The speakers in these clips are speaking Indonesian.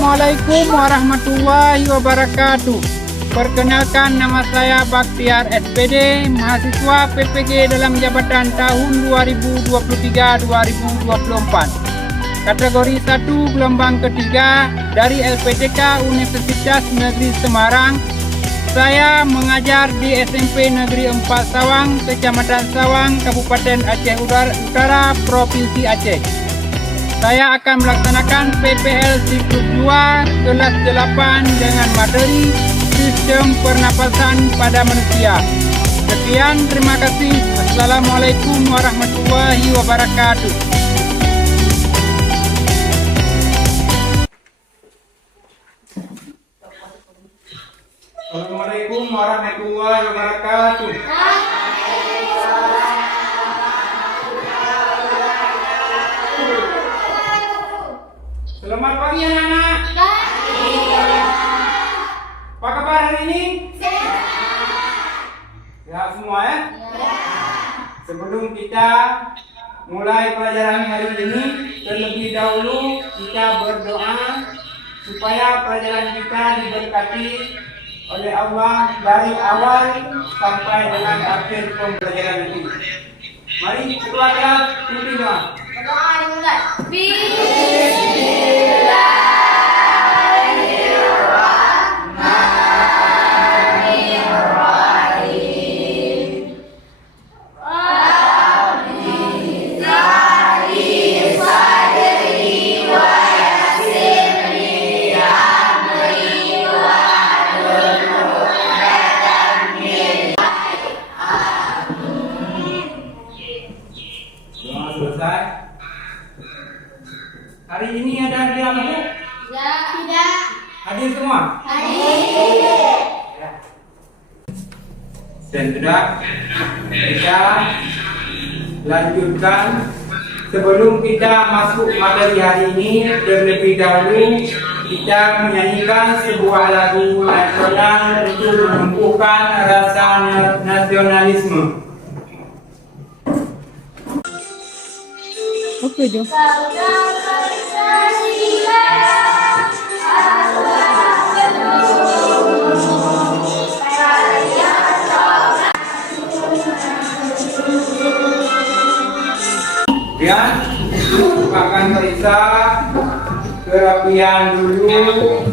Assalamualaikum warahmatullahi wabarakatuh. Perkenalkan, nama saya Baktiar SPD, mahasiswa PPG dalam jabatan tahun 2023-2024. Kategori 1 gelombang ketiga dari LPTK Universitas Negeri Semarang. Saya mengajar di SMP Negeri 4 Sawang, Kecamatan Sawang, Kabupaten Aceh Utara, Provinsi Aceh. Saya akan melaksanakan PPL siklus 2 kelas 8 dengan materi sistem pernapasan pada manusia. Sekian, terima kasih. Assalamualaikum warahmatullahi wabarakatuh. Assalamualaikum warahmatullahi wabarakatuh. Selamat pagi anak-anak. Apa kabar hari ini? Sehat semua ya? Sebelum kita mulai pelajaran hari ini, terlebih dahulu kita berdoa supaya pelajaran kita diberkati oleh Allah dari awal sampai dengan akhir pembelajaran ini. Mari kedua kelas pimpin doa. Berdoa dimulai. Selesai. Hari ini ada hadiah apa? Tidak. Hadir semua? Hadir. Ya. Dan sudah kita lanjutkan. Sebelum kita masuk materi hari ini, terlebih dahulu kita menyanyikan sebuah lagu nasional untuk menumbuhkan rasa nasionalisme. Oke, Jo. Ya, akan periksa kerapian dulu.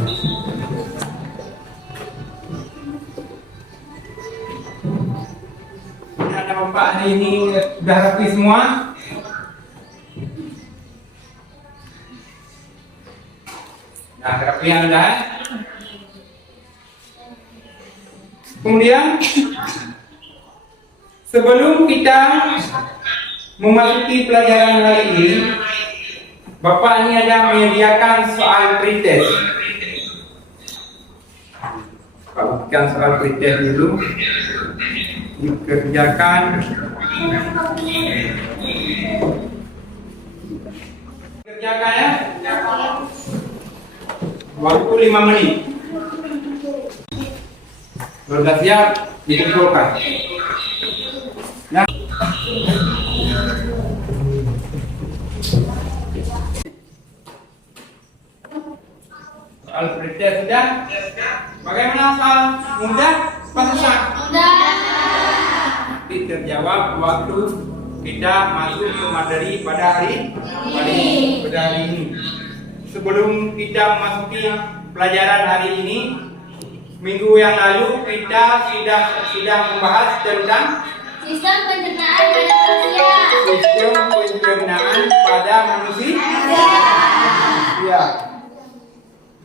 Ada Bapak hari ini sudah rapi semua. Nah, kerapian dah. Kemudian sebelum kita memasuki pelajaran hari ini, Bapak ini ada menyediakan soal pretest. Bukan soal pretest dulu, dikerjakan. Kerjakan ya. Waktu 5 menit. Sudah siap, dikumpulkan. Ya. Soal pretest sudah? Bagaimana soal mudah? Apa susah? Mudah. Terjawab waktu kita masuk ke materi pada hari ini. Sebelum kita memasuki pelajaran hari ini, minggu yang lalu kita sudah membahas tentang Sistem pencernaan pada manusia. sistem pencernaan pada manusia.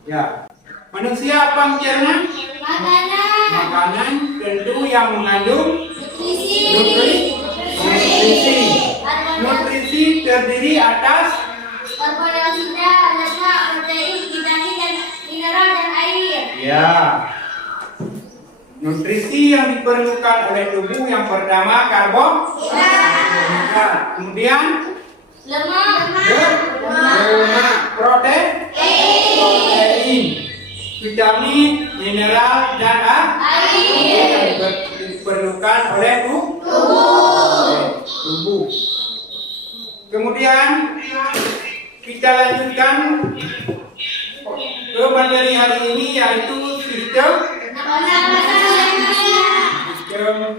Ya. Manusia apa mencerna? Makanan tentu yang mengandung nutrisi terdiri atas Karbohidrat, lemak, protein, vitamin, dan mineral dan air. ya. Nutrisi yang diperlukan oleh tubuh yang pertama karbohidrat, kemudian lemak, protein, vitamin, mineral dan air yang diperlukan oleh tubuh. Kemudian kita lanjutkan ke materi hari ini yaitu sistem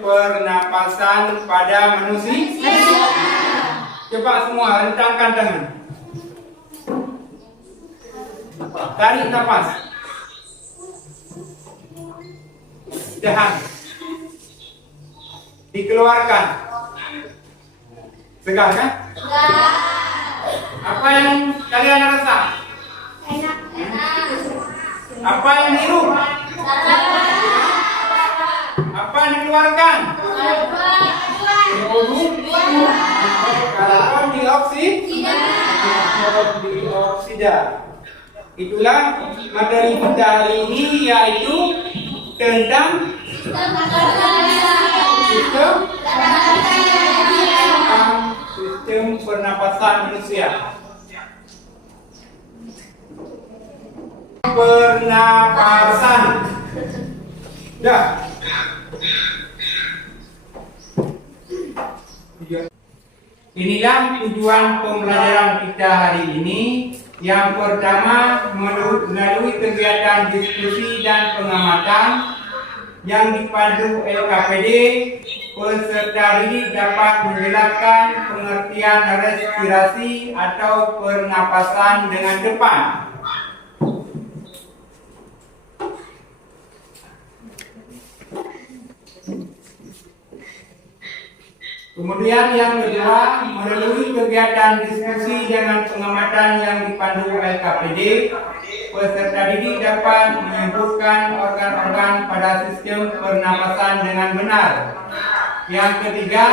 pernapasan pada manusia. Coba semua rentangkan tangan. Tarik nafas. Tahan. Dikeluarkan. Segar kan? Apa yang kalian rasa? Enak. Apa yang hidup? Apa yang dikeluarkan? Karbon dioksida. Itulah materi kita hari ini, yaitu tentang sistem pernapasan manusia. Pernapasan. Dah. Inilah tujuan pembelajaran kita hari ini. Yang pertama, melalui kegiatan diskusi dan pengamatan yang dipandu LKPD, peserta didik dapat menjelaskan pengertian respirasi atau pernapasan dengan tepat. Kemudian yang kedua, melalui kegiatan diskusi dengan pengamatan yang dipandu LKPD, peserta didik dapat menyebutkan organ-organ pada sistem pernapasan dengan benar. Yang ketiga,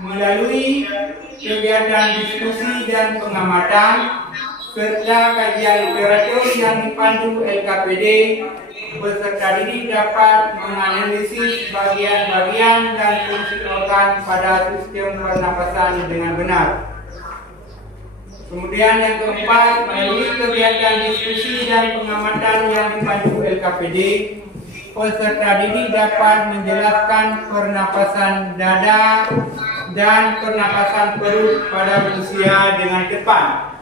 melalui kegiatan diskusi dan pengamatan serta kajian literatur yang dipandu LKPD, peserta didik dapat menganalisis bagian-bagian dan fungsi organ pada sistem pernapasan dengan benar. Kemudian yang keempat, melalui kegiatan diskusi dan pengamatan yang dipandu LKPD, peserta didik dapat menjelaskan pernapasan dada dan pernapasan perut pada manusia dengan tepat.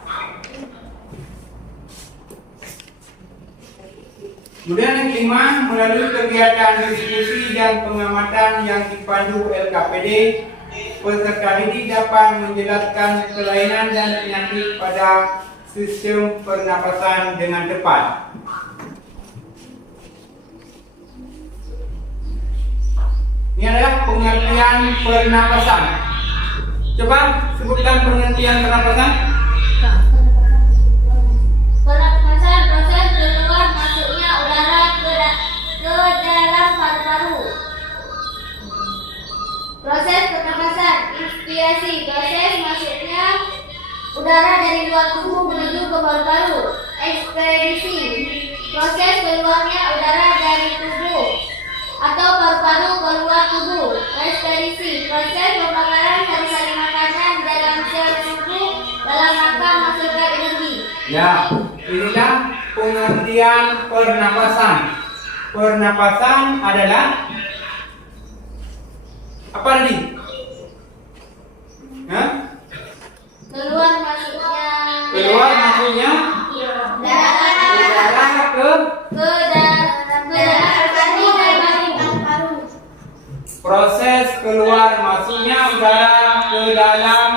Kemudian yang kelima, melalui kegiatan diskusi dan pengamatan yang dipandu LKPD, peserta didik dapat menjelaskan kelainan dan penyakit pada sistem pernapasan dengan tepat. Ini adalah pengertian pernapasan. Coba sebutkan pengertian pernapasan. Pernapasan proses keluar masuknya udara ke dalam paru-paru. Proses pernapasan inspirasi, proses masuknya udara dari luar tubuh menuju ke paru-paru. Ekspirasi, proses keluarnya udara dari tubuh atau paru-paru ke luar tubuh. Respirasi, proses pembakaran sari-sari makanan dalam sel tubuh dalam rangka menghasilkan energi. Ya, inilah pengertian pernapasan. Pernapasan adalah apa tadi? Hah? Keluar masuknya udara ke dalam paru. proses keluar masuknya udara ke dalam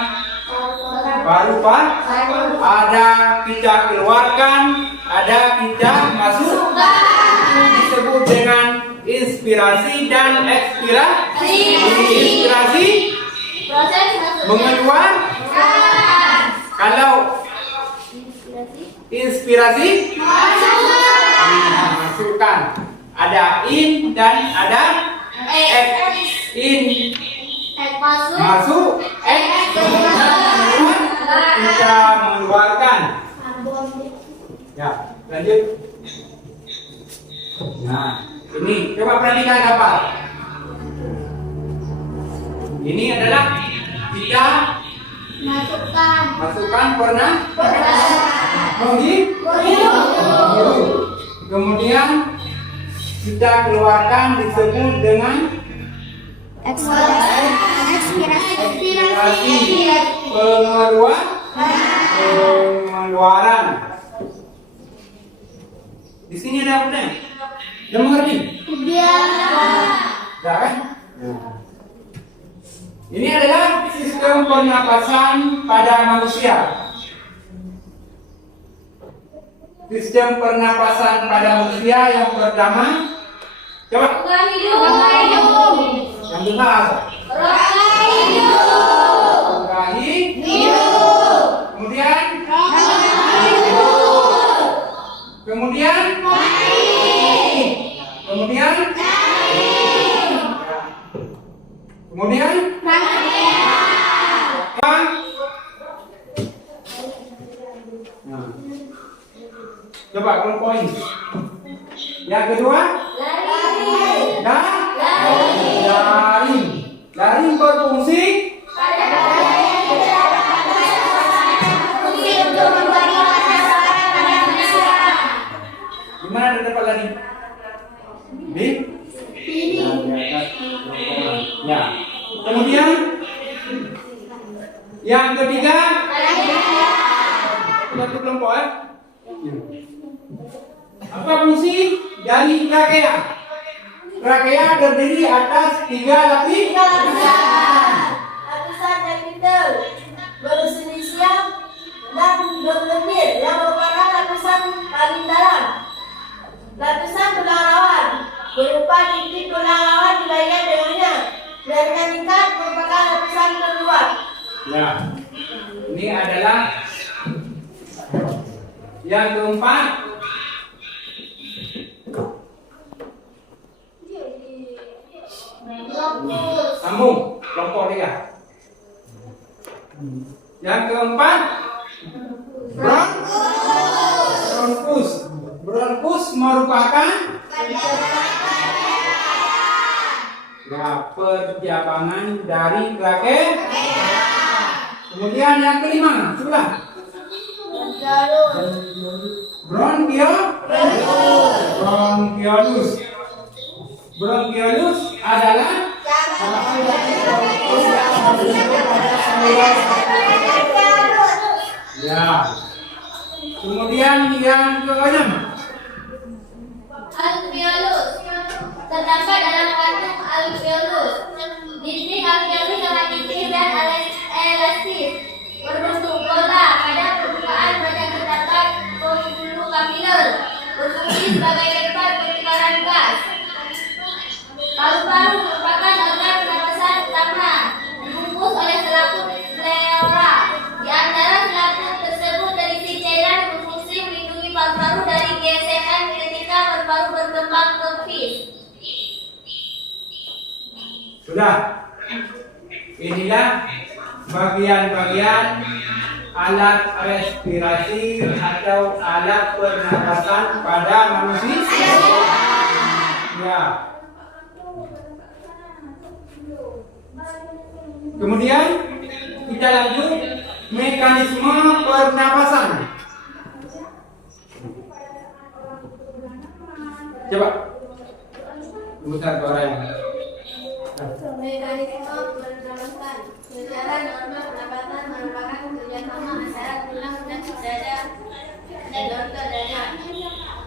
paru-paru. Ada kita keluarkan, ada kita masukkan. Itu disebut dengan inspirasi dan ekspirasi. Inspirasi Proses masuknya mengeluarkan. Kalau inspirasi masukkan. Ada in dan ada ek. In masuk, ek kita mengeluarkan. Ya, lanjut. Nah, ini coba perhatikan apa? Ini adalah kita masukkan pernah menghirup. Kemudian kita keluarkan disebut dengan ekspirasi. Pengeluaran. sini ada apa nih? Udah mengerti? Udah. Udah kan? Ini adalah sistem pernapasan pada manusia. Sistem pernapasan pada manusia yang pertama, coba. Rongga hidung. Yang benar. Rongga hidung. Rahi. Hidung. Kemudian. Kemudian. Kemudian. Kemudian. Nah. Coba kelompoknya. Yang kedua, daring. Daring berfungsi gimana ada dapat lagi? Di? Ya. Kemudian yang ketiga, satu kelompok ya. Apa fungsi dari trakea? Trakea terdiri atas 3 lapisan epitel berusilisium dan berlendir yang merupakan lapisan paling dalam. Lapisan tulang rawan berupa titik tulang rawan di bagian dengannya. Jaringan ikat merupakan lapisan terluar. Ya. Ini adalah yang keempat. Sambung kelompok 3. Yang keempat, bronkus. Bronkus merupakan ya, perjabangan dari trakea. Kemudian yang kelima, sebelah. Bronkiolus. Bronkiolus adalah ya. Kemudian yang keenam, alveolus. Terdapat dalam kantung alveolus. Dinding alveolus sangat tipis dan elastis, berbentuk bola. Pada permukaan banyak terdapat pembuluh kapiler, berfungsi sebagai tempat pertukaran gas. Paru-paru merupakan organ pernapasan utama, dibungkus oleh selaput pleura. Di antara selaput tersebut terisi cairan yang berfungsi melindungi paru-paru dari gesekan ketika paru-paru berkembang kempis. sudah. Inilah bagian-bagian alat respirasi atau alat pernapasan pada manusia. Ya. Kemudian kita lanjut mekanisme pernapasan. Coba. Putar ke orang yang. Mekanisme pernapasan. Secara normal pernapasan merupakan kerjasama antara tulang dan dada dan organ dada.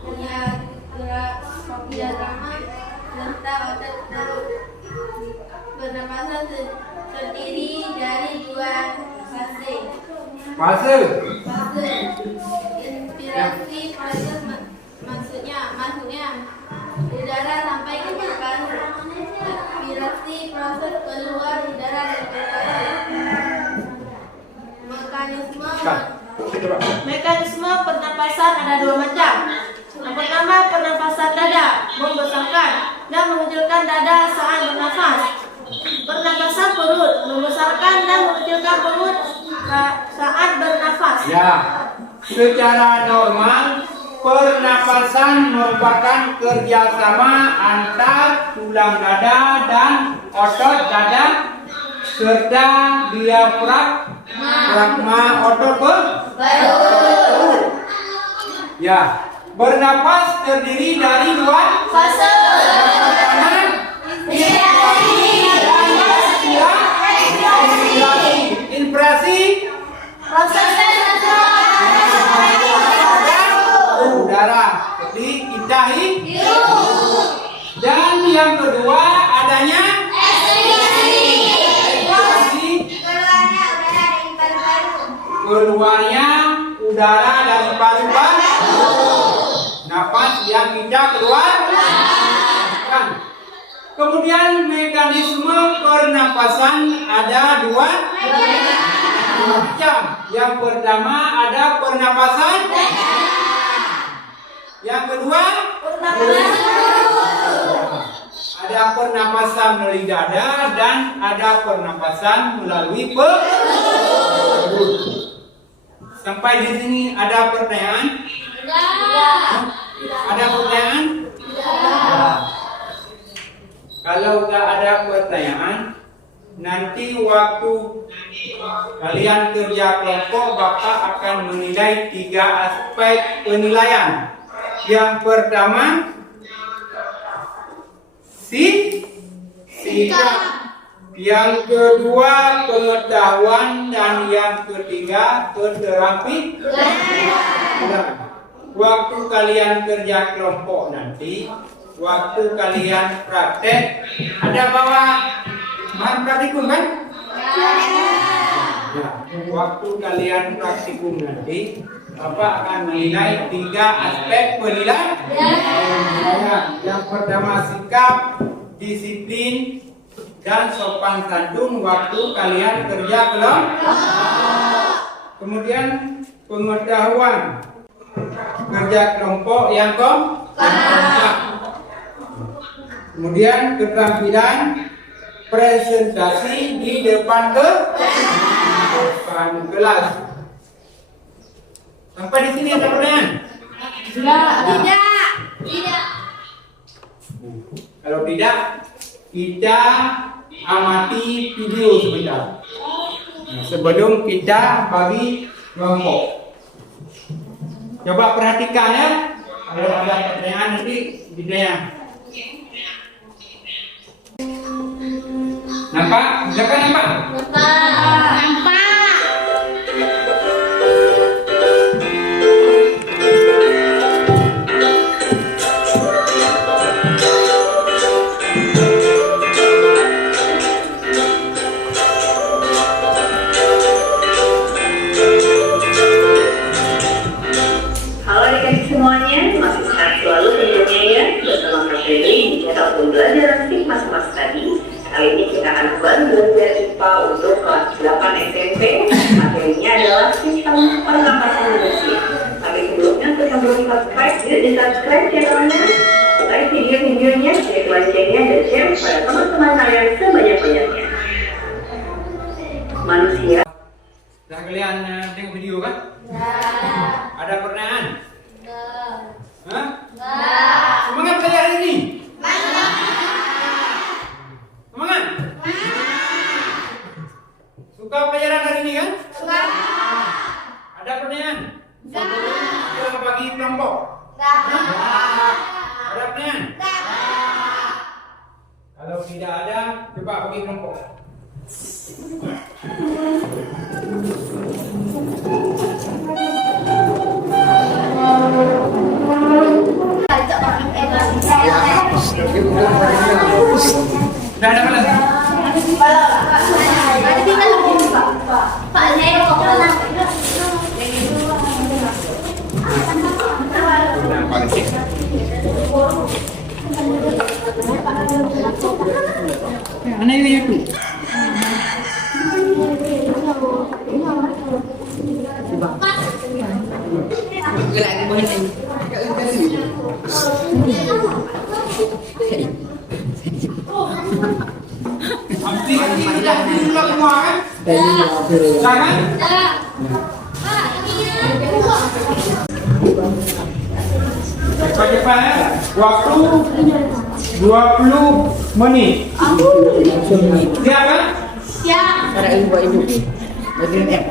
Punya gerak diafragma serta otot perut. Pernapasan terdiri dari 2 fase. Fase. Inspirasi proses maksudnya udara sampai ke paru-paru. Ekspirasi proses keluar udara dari paru-paru. Mekanisme pernapasan ada 2 macam. Yang pertama, pernapasan dada, membesarkan dan mengecilkan dada saat bernafas. Pernapasan perut, membesarkan dan mengecilkan perut saat bernafas. Ya, secara normal pernapasan merupakan kerjasama antar tulang dada dan otot dada serta diafragma otot perut. Ya, bernapas terdiri dari 2 Fase. Inspirasi Proses udara. Jadi kita keluarnya udara dari paru-paru. Napas yang kita keluarkan. Kemudian mekanisme pernapasan ada dua macam. Yang pertama ada pernapasan. Yang kedua ada pernapasan melalui dada dan ada pernapasan melalui perut. Sampai di sini ada pertanyaan? Ada pertanyaan? Kalau nggak ada pertanyaan, nanti waktu kalian kerja kelompok, Bapak akan menilai 3 aspek penilaian. Yang pertama, sikap. Yang kedua, pengetahuan. Dan yang ketiga, keterampilan. Waktu kalian kerja kelompok nanti, waktu kalian praktek, ada bawa bahan praktikum kan? Ya. Waktu kalian praktikum nanti, Bapak akan menilai 3 aspek penilaian. Yang pertama sikap, disiplin, dan sopan santun waktu kalian kerja kelompok. Kemudian pengetahuan, kerja kelompok yang kompak. Kemudian keterampilan, presentasi di depan kelas. Sampai di sini ada pertanyaan? Tidak. Kalau tidak, kita amati video sebentar. Sebelum kita bagi kelompok. Coba perhatikan ya. Kalau ada pertanyaan nanti videonya. Nampak? Silakan nampak? Nampak. Mas-mas tadi, kali ini kita akan kembali belajar IPA untuk kelas 8 SMP. Materinya adalah sistem pernapasan manusia. Tapi sebelumnya kita belum subscribe, yuk di subscribe channelnya, like video-videonya, klik loncengnya, dan share pada teman-teman kalian sebanyak-banyaknya. Manusia. Sudah kalian tengok video kan? Ada pertanyaan? Hah? Semangat belajar hari ini? Semangat? Suka pelajaran hari ini kan? Ada pertanyaan? Kita bagi kelompok? Ada pertanyaan? Kalau tidak ada, coba bagi kelompok. Sudah ada mana? Mana itu? Cepat-cepat ya. Waktu 20 menit. Siap kan? Siap. Para ibu-ibu. Bagian M.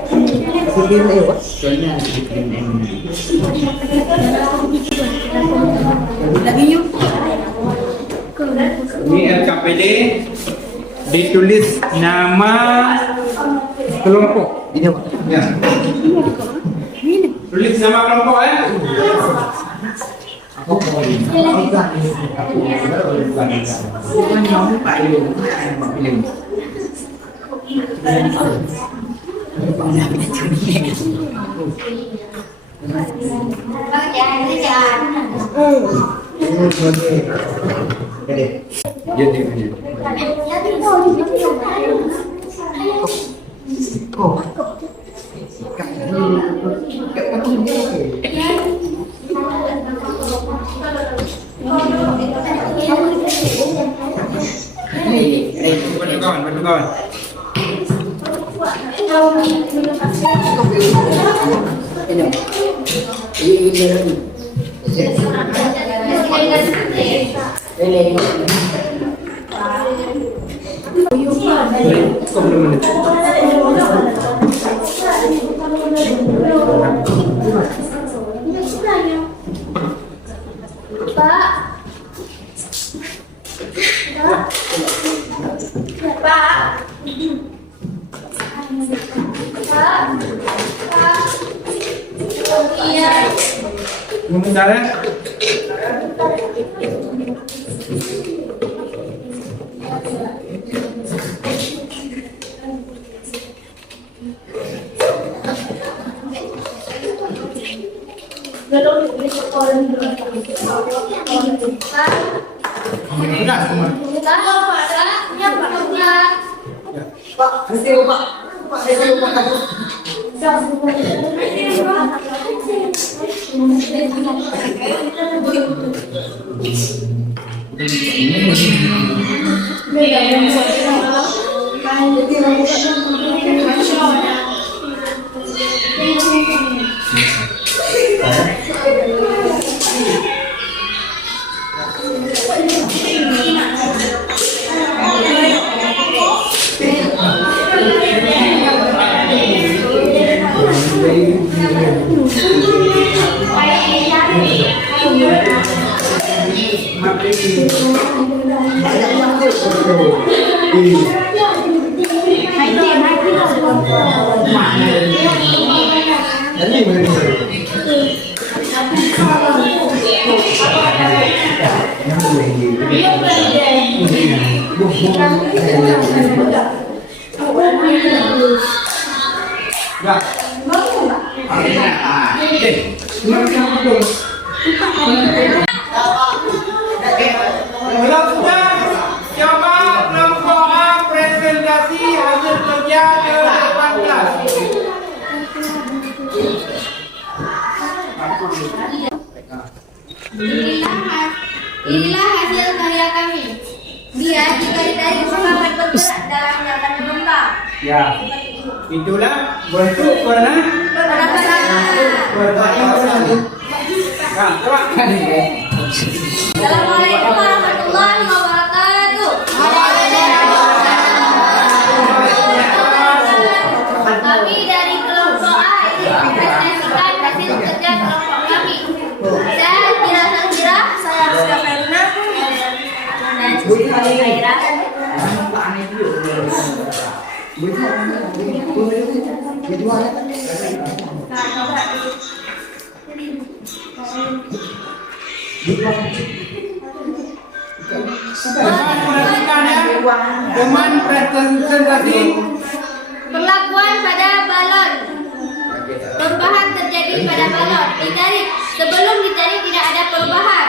Bagian E, Pak. Soalnya bagian M. Lagi yuk. Ini LKPD ditulis nama kelompok. Ini, Pak. Ya. Tulis nama kelompok ya. Aku mau ini. Bukan kamu Pak Ibu. Pak Ibu. Bantu kawan. Sebentar ya. Coba kelompok A presentasi hasil kerja ke-18. Inilah hasil karya kami. Dia jika ditarik maka akan bergerak dalamnya akan mengembang. Ya, itulah bentuk pernapasan. Nah, coba. Assalamualaikum warahmatullahi wabarakatuh. Kami dari kelompok A ingin mempresentasikan hasil kerja kelompok kami. Saya Kira, saya Rizka Ferna, dan saya Khaira. Teman presentasi Perlakuan pada balon. Perubahan terjadi pada balon. Ditarik. Sebelum ditarik tidak ada perubahan.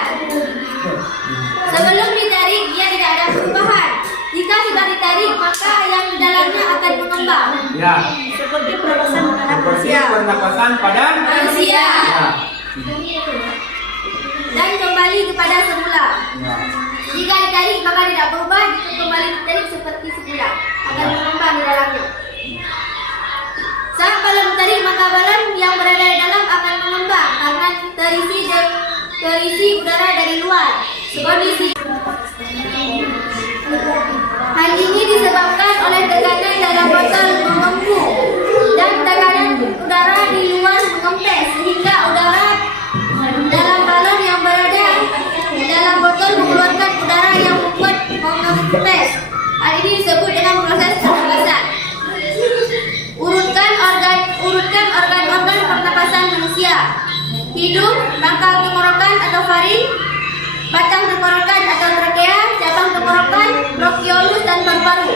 Sebelum ditarik dia tidak ada perubahan. Jika sudah ditarik maka yang di dalamnya akan mengembang. ya, Seperti pernapasan pada seperti pernapasan pada manusia. ya. Dan kembali kepada semula. Ya. Jika ditarik maka tidak berubah. Jika kembali ditarik seperti semula akan mengembang di dalamnya. Saat balon ditarik maka balon yang berada di dalam akan mengembang karena terisi udara dari luar. Kondisi hal ini disebabkan oleh tekanan dalam botol mengembung dan tekanan udara di luar mengempes sehingga udara dalam balon yang berada dalam botol mengeluarkan udara yang membuat mengempes. Hal ini disebut dengan proses pernapasan. Urutkan organ-organ pernapasan manusia: hidung, rangka tenggorokan atau faring, batang tenggorokan atau trakea, cabang tenggorokan, bronkiolus dan paru-paru.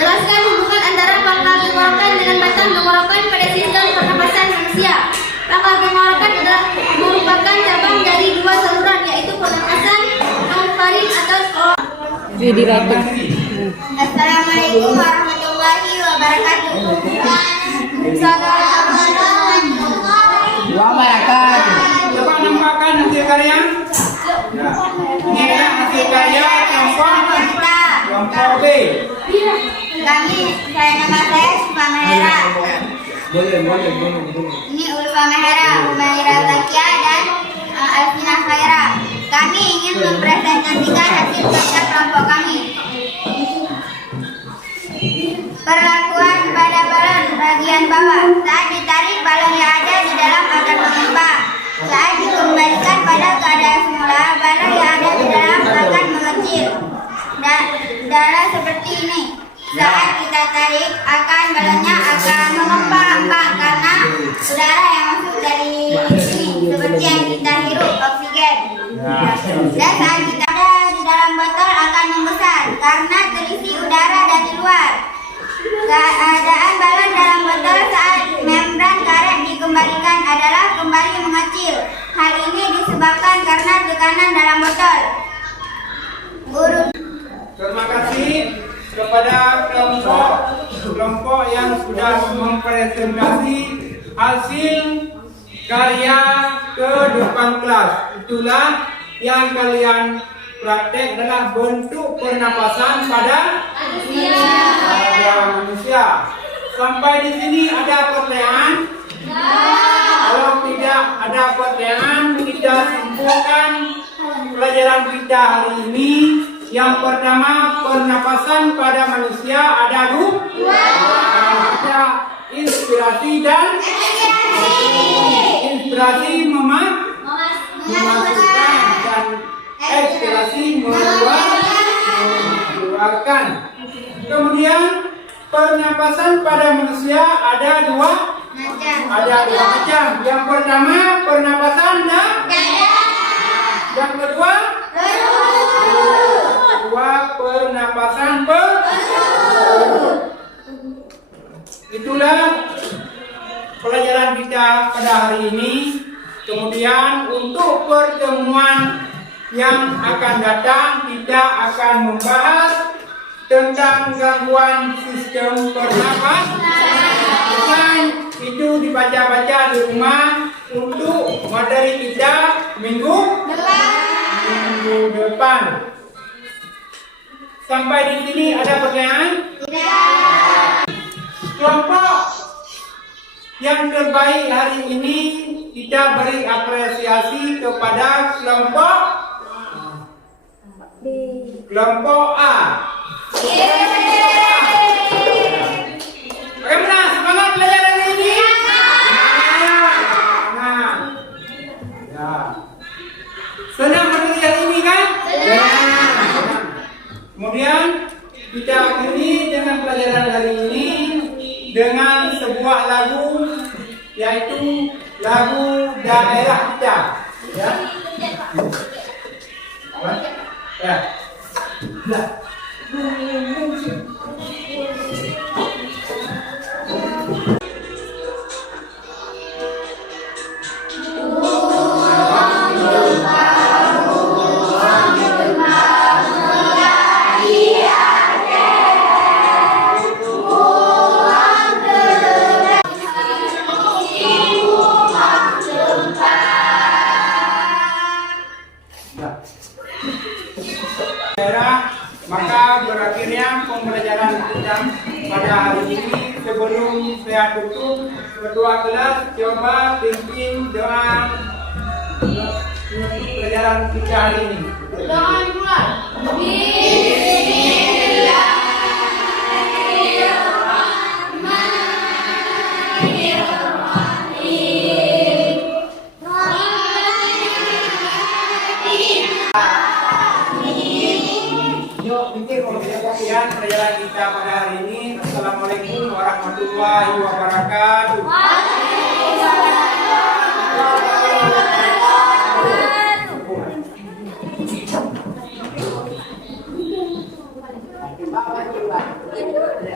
Jelaskan hubungan antara tenggorokan pada sistem pernapasan manusia. Rangka tenggorokan adalah merupakan cabang dari dua saluran, yaitu pernapasan non-faring atau Assalamualaikum warahmatullahi wabarakatuh. Coba nampakkan hasil karya. Ya. Ini adalah hasil karya kelompok B. Saya nama saya Ulfa Mahera. Boleh. Ini Ulfa Mahera, Umaira Zakia dan Alfina Khaira. Kami ingin mempresentasikan hasil kerja kelompok kami. Perlakuan pada balon bagian bawah. Saat ditarik, balon yang ada di dalam akan mengembang. Saat dikembalikan pada keadaan semula, balon yang ada di dalam akan mengecil. Dalam seperti ini. Saat kita tarik, balonnya akan mengembang karena udara yang masuk dari sini, seperti yang kita hirup, oksigen. Dan saat kita ada di dalam botol akan membesar karena terisi udara dari luar. Keadaan balon dalam botol saat membran karet dikembalikan adalah kembali mengecil. Hal ini disebabkan karena tekanan dalam botol. Terima kasih kepada kelompok yang sudah mempresentasi hasil karya ke depan kelas. Itulah yang kalian praktek adalah bentuk pernapasan pada manusia. Sampai di sini ada pertanyaan? Kalau tidak ada pertanyaan, kita simpulkan pelajaran kita hari ini. Yang pertama, pernapasan pada manusia ada dua. Ada inspirasi dan inspirasi memasukkan dan ekspirasi mengeluarkan. Kemudian pernapasan pada manusia ada dua macam. Yang pertama pernapasan dan yang kedua pernapasan Itulah pelajaran kita pada hari ini. Kemudian untuk pertemuan yang akan datang kita akan membahas tentang gangguan sistem pernapasan. Itu dibaca-baca di rumah untuk materi kita minggu depan. Sampai di sini ada pertanyaan? Tidak. Kelompok yang terbaik hari ini kita beri apresiasi kepada kelompok A. Bagaimana semangat belajar hari ini? Semangat. Ya. Senang materi hari ini kan? Kemudian kita akhiri dengan pelajaran hari ini dengan sebuah lagu, yaitu lagu daerah kita. Ya. Maka berakhirnya pembelajaran kita pada hari ini. Sebelum saya tutup, ketua kelas coba pimpin doa pelajaran kita hari ini. Doa dimulai. Sekian pelajaran kita pada hari ini. Assalamualaikum warahmatullahi wabarakatuh.